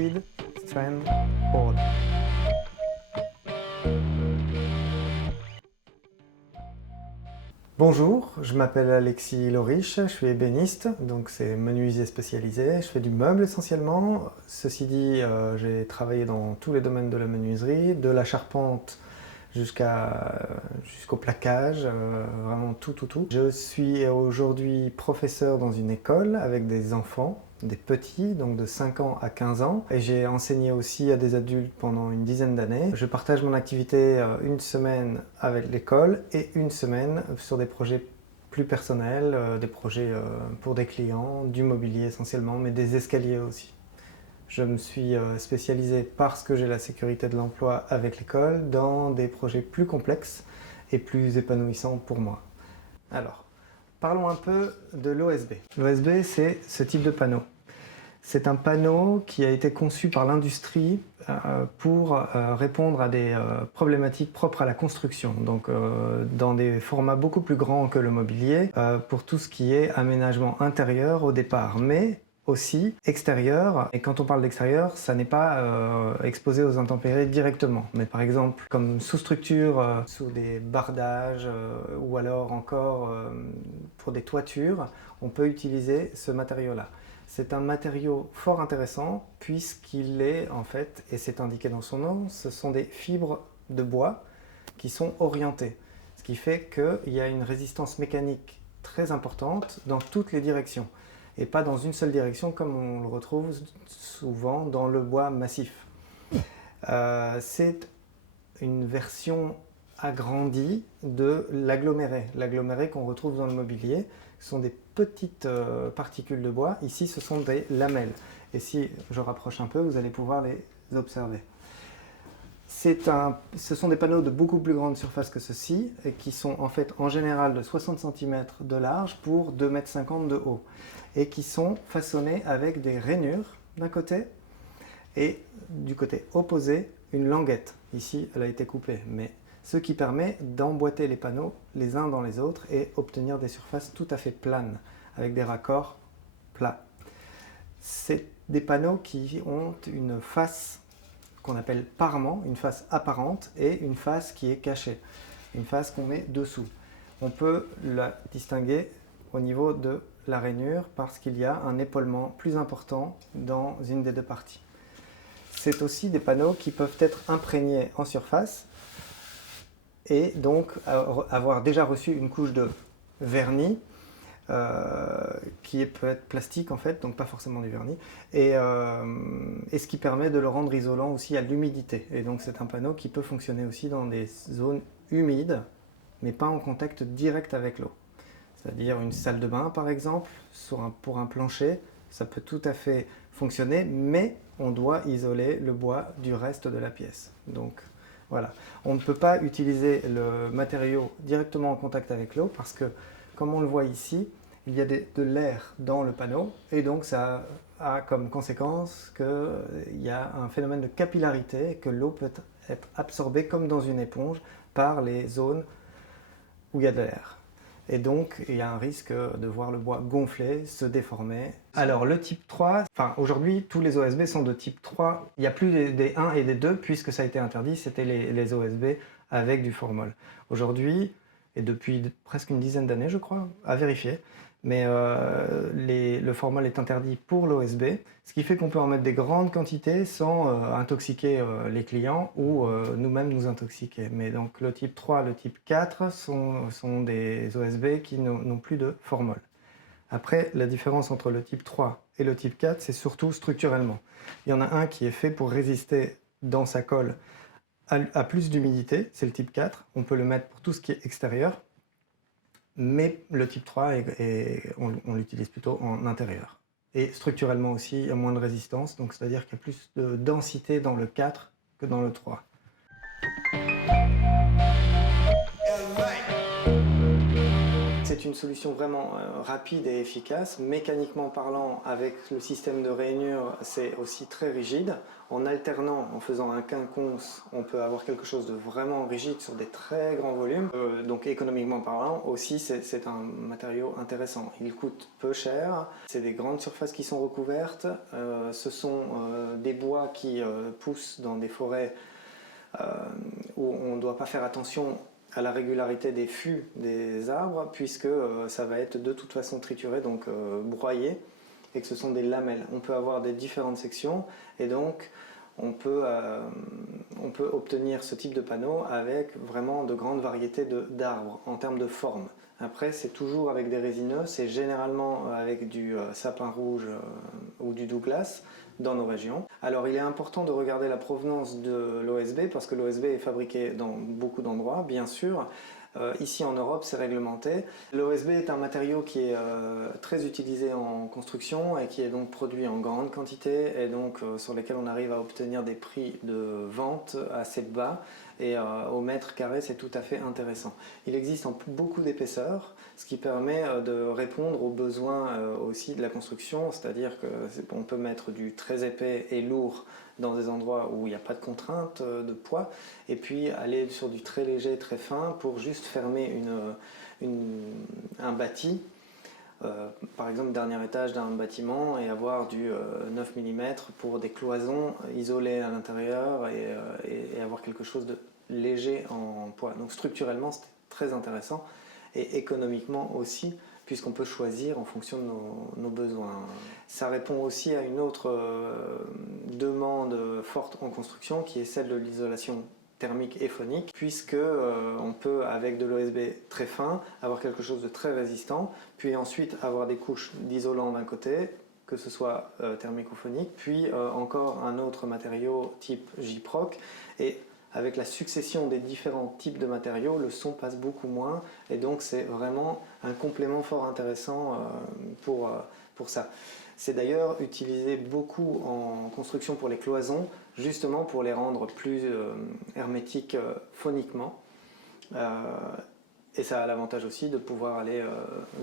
Weighted Strand Board. Bonjour, je m'appelle Alexis Loriche, je suis ébéniste, donc c'est menuisier spécialisé, je fais du meuble essentiellement. Ceci dit, j'ai travaillé dans tous les domaines de la menuiserie, de la charpente jusqu'au plaquage, vraiment tout. Je suis aujourd'hui professeur dans une école avec des enfants, des petits, donc de 5 ans à 15 ans. Et j'ai enseigné aussi à des adultes pendant une dizaine d'années. Je partage mon activité une semaine avec l'école et une semaine sur des projets plus personnels, des projets pour des clients, du mobilier essentiellement, mais des escaliers aussi. Je me suis spécialisé parce que j'ai la sécurité de l'emploi avec l'école dans des projets plus complexes et plus épanouissants pour moi. Alors, parlons un peu de l'OSB. L'OSB, c'est ce type de panneau. C'est un panneau qui a été conçu par l'industrie pour répondre à des problématiques propres à la construction, donc dans des formats beaucoup plus grands que le mobilier, pour tout ce qui est aménagement intérieur au départ, mais aussi extérieur. Et quand on parle d'extérieur, ça n'est pas exposé aux intempéries directement, mais par exemple comme sous-structure sous des bardages ou alors encore pour des toitures, on peut utiliser ce matériau-là. C'est un matériau fort intéressant puisqu'il est en fait, et c'est indiqué dans son nom, ce sont des fibres de bois qui sont orientées. Ce qui fait qu'il y a une résistance mécanique très importante dans toutes les directions et pas dans une seule direction comme on le retrouve souvent dans le bois massif. C'est une version agrandie de l'aggloméré. L'aggloméré qu'on retrouve dans le mobilier, ce sont des petites particules de bois. Ici, ce sont des lamelles. Et si je rapproche un peu, vous allez pouvoir les observer. Ce sont des panneaux de beaucoup plus grande surface que ceux-ci, et qui sont en fait en général de 60 cm de large pour 2,50 m de haut, et qui sont façonnés avec des rainures d'un côté, et du côté opposé, une languette. Ici, elle a été coupée, mais ce qui permet d'emboîter les panneaux les uns dans les autres et obtenir des surfaces tout à fait planes, avec des raccords plats. C'est des panneaux qui ont une face qu'on appelle parement, une face apparente et une face qui est cachée, une face qu'on met dessous. On peut la distinguer au niveau de la rainure parce qu'il y a un épaulement plus important dans une des deux parties. C'est aussi des panneaux qui peuvent être imprégnés en surface et donc avoir déjà reçu une couche de vernis qui peut être plastique en fait, donc pas forcément du vernis, et ce qui permet de le rendre isolant aussi à l'humidité. Et donc c'est un panneau qui peut fonctionner aussi dans des zones humides, mais pas en contact direct avec l'eau. C'est-à-dire une salle de bain par exemple, pour un plancher, ça peut tout à fait fonctionner, mais on doit isoler le bois du reste de la pièce. Donc voilà, on ne peut pas utiliser le matériau directement en contact avec l'eau parce que, comme on le voit ici, il y a de l'air dans le panneau et donc ça a comme conséquence qu'il y a un phénomène de capillarité, que l'eau peut être absorbée comme dans une éponge par les zones où il y a de l'air. Et donc, il y a un risque de voir le bois gonfler, se déformer. Alors, le type 3, aujourd'hui, tous les OSB sont de type 3. Il n'y a plus des 1 et des 2, puisque ça a été interdit, c'était les OSB avec du formol. Aujourd'hui, et depuis presque une dizaine d'années, je crois, à vérifier, mais le formol est interdit pour l'OSB, ce qui fait qu'on peut en mettre des grandes quantités sans intoxiquer les clients ou nous-mêmes nous intoxiquer. Mais donc le type 3, le type 4 sont des OSB qui n'ont plus de formol. Après, la différence entre le type 3 et le type 4, c'est surtout structurellement. Il y en a un qui est fait pour résister dans sa colle à plus d'humidité, c'est le type 4. On peut le mettre pour tout ce qui est extérieur. Mais le type 3, on l'utilise plutôt en intérieur. Et structurellement aussi, il y a moins de résistance, donc c'est-à-dire qu'il y a plus de densité dans le 4 que dans le 3. C'est une solution vraiment rapide et efficace. Mécaniquement parlant, avec le système de rainure, c'est aussi très rigide. En alternant, en faisant un quinconce, on peut avoir quelque chose de vraiment rigide sur des très grands volumes. Donc économiquement parlant, aussi, c'est un matériau intéressant. Il coûte peu cher, c'est des grandes surfaces qui sont recouvertes. Ce sont des bois qui poussent dans des forêts où on ne doit pas faire attention à la régularité des fûts des arbres, puisque ça va être de toute façon trituré, donc broyé, et que ce sont des lamelles. On peut avoir des différentes sections, et donc on peut obtenir ce type de panneau avec vraiment de grandes variétés d'arbres en termes de forme. Après, c'est toujours avec des résineux, c'est généralement avec du sapin rouge ou du Douglas dans nos régions. Alors il est important de regarder la provenance de l'OSB parce que l'OSB est fabriqué dans beaucoup d'endroits, bien sûr. Ici en Europe, c'est réglementé. L'OSB est un matériau qui est très utilisé en construction et qui est donc produit en grande quantité et donc sur lesquels on arrive à obtenir des prix de vente assez bas et au mètre carré, c'est tout à fait intéressant. Il existe en beaucoup d'épaisseur, ce qui permet de répondre aux besoins aussi de la construction, c'est-à-dire qu'on peut mettre du très épais et lourd dans des endroits où il n'y a pas de contrainte de poids, et puis aller sur du très léger, très fin pour juste fermer un bâti, par exemple dernier étage d'un bâtiment, et avoir du 9 mm pour des cloisons isolées à l'intérieur et avoir quelque chose de léger en poids. Donc structurellement c'est très intéressant et économiquement aussi, puisqu'on peut choisir en fonction de nos besoins. Ça répond aussi à une autre demande forte en construction qui est celle de l'isolation thermique et phonique, puisque on peut avec de l'OSB très fin avoir quelque chose de très résistant, puis ensuite avoir des couches d'isolant d'un côté, que ce soit thermique ou phonique, puis encore un autre matériau type Gyproc, et avec la succession des différents types de matériaux, le son passe beaucoup moins, et donc c'est vraiment un complément fort intéressant pour ça. C'est d'ailleurs utilisé beaucoup en construction pour les cloisons, justement pour les rendre plus hermétiques phoniquement. Et ça a l'avantage aussi de pouvoir aller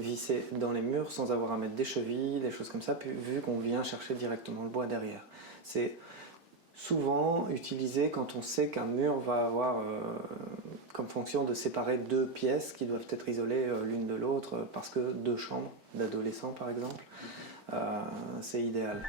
visser dans les murs sans avoir à mettre des chevilles, des choses comme ça, vu qu'on vient chercher directement le bois derrière. C'est souvent utilisé quand on sait qu'un mur va avoir comme fonction de séparer deux pièces qui doivent être isolées l'une de l'autre, parce que deux chambres d'adolescents par exemple, c'est idéal.